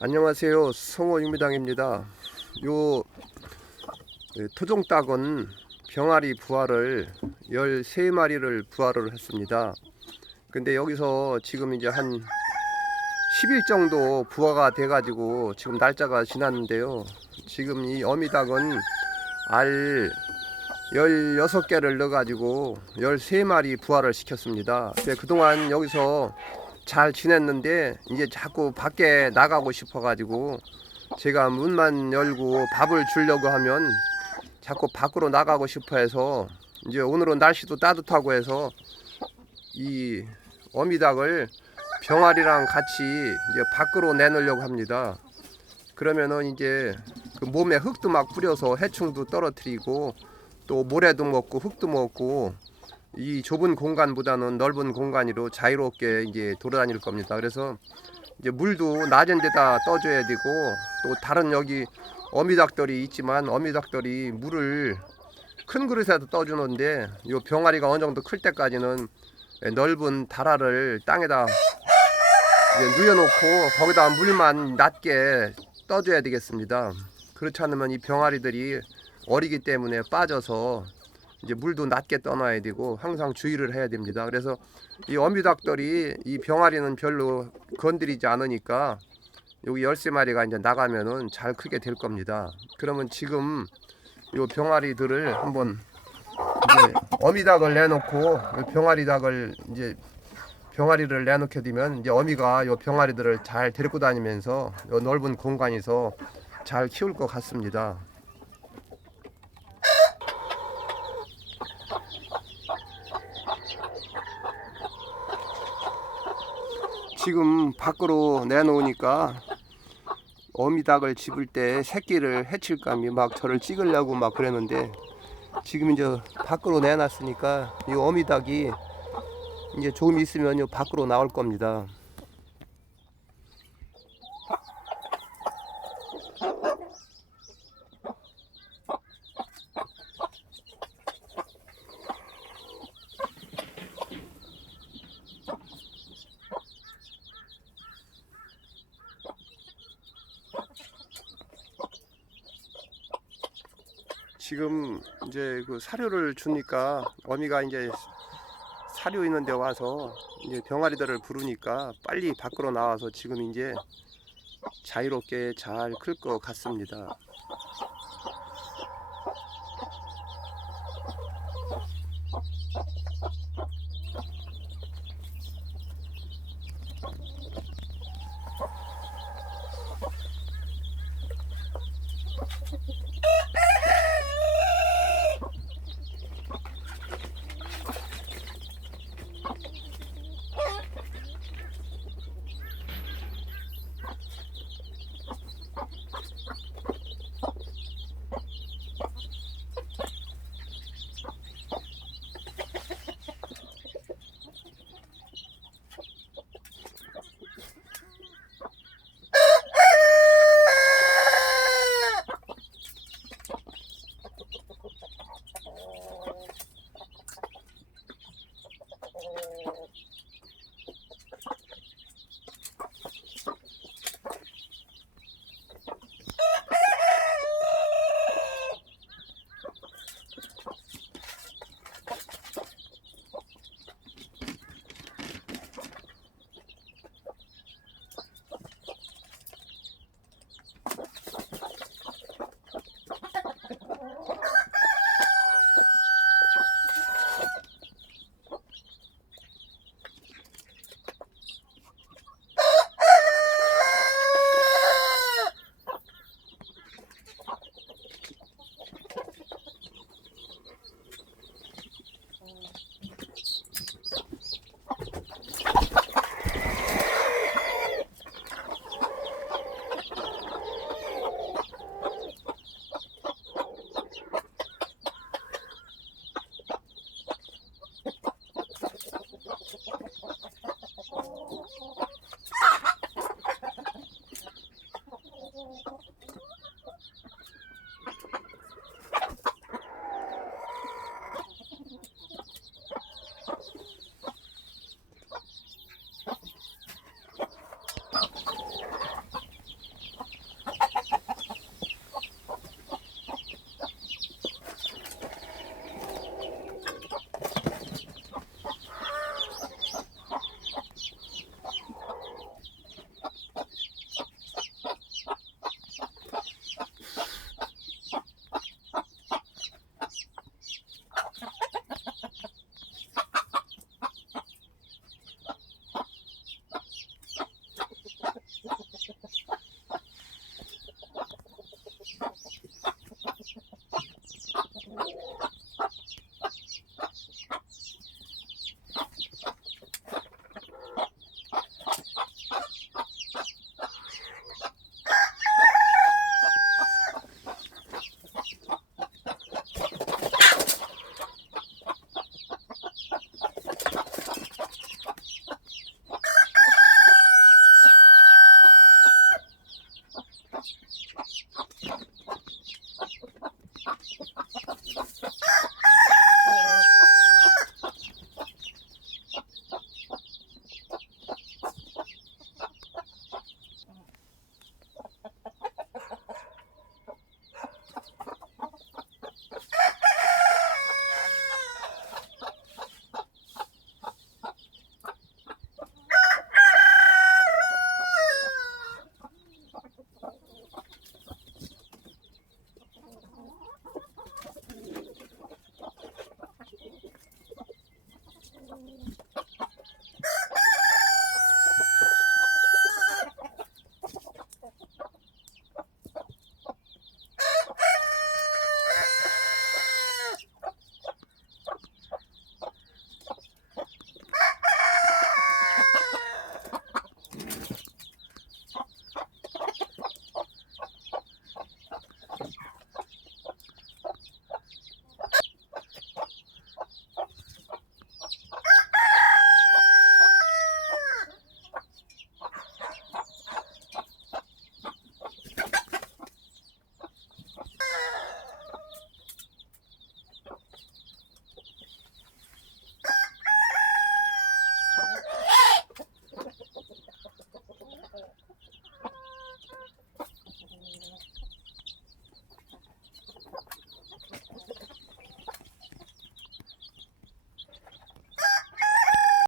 안녕하세요. 성호 육미당입니다. 요 예, 토종닭은 병아리 부화를 13마리를 부화를 했습니다. 근데 여기서 지금 이제 한 10일 정도 부화가 돼 가지고 지금 날짜가 지났는데요. 지금 이 어미닭은 알 16개를 넣어 가지고 13마리 부화를 시켰습니다. 근데 그동안 여기서 잘 지냈는데 이제 자꾸 밖에 나가고 싶어가지고 제가 문만 열고 밥을 주려고 하면 자꾸 밖으로 나가고 싶어해서 이제 오늘은 날씨도 따뜻하고 해서 이 어미닭을 병아리랑 같이 이제 밖으로 내놓으려고 합니다. 그러면은 이제 그 몸에 흙도 막 뿌려서 해충도 떨어뜨리고 또 모래도 먹고 흙도 먹고 이 좁은 공간보다는 넓은 공간으로 자유롭게 이제 돌아다닐 겁니다. 그래서 이제 물도 낮은 데다 떠줘야 되고 또 다른 여기 어미닭들이 있지만 어미닭들이 물을 큰 그릇에도 떠주는데 이 병아리가 어느 정도 클 때까지는 넓은 다라를 땅에다 누여놓고 거기다 물만 낮게 떠줘야 되겠습니다. 그렇지 않으면 이 병아리들이 어리기 때문에 빠져서 이제 물도 낮게 떠놔야 되고 항상 주의를 해야 됩니다. 그래서 이 어미닭들이 이 병아리는 별로 건드리지 않으니까 여기 열세 마리가 이제 나가면은 잘 크게 될 겁니다. 그러면 지금 이 병아리들을 한번 이제 어미닭을 내놓고 이 병아리 닭을 이제 병아리를 내놓게 되면 이제 어미가 이 병아리들을 잘 데리고 다니면서 이 넓은 공간에서 잘 키울 것 같습니다. 지금 밖으로 내놓으니까 어미닭을 집을 때 새끼를 해칠감이 막 저를 찍으려고 막 그랬는데 지금 이제 밖으로 내놨으니까 이 어미닭이 이제 조금 있으면 요 밖으로 나올 겁니다. 지금 이제 그 사료를 주니까 어미가 이제 사료 있는 데 와서 이제 병아리들을 부르니까 빨리 밖으로 나와서 지금 이제 자유롭게 잘 클 것 같습니다.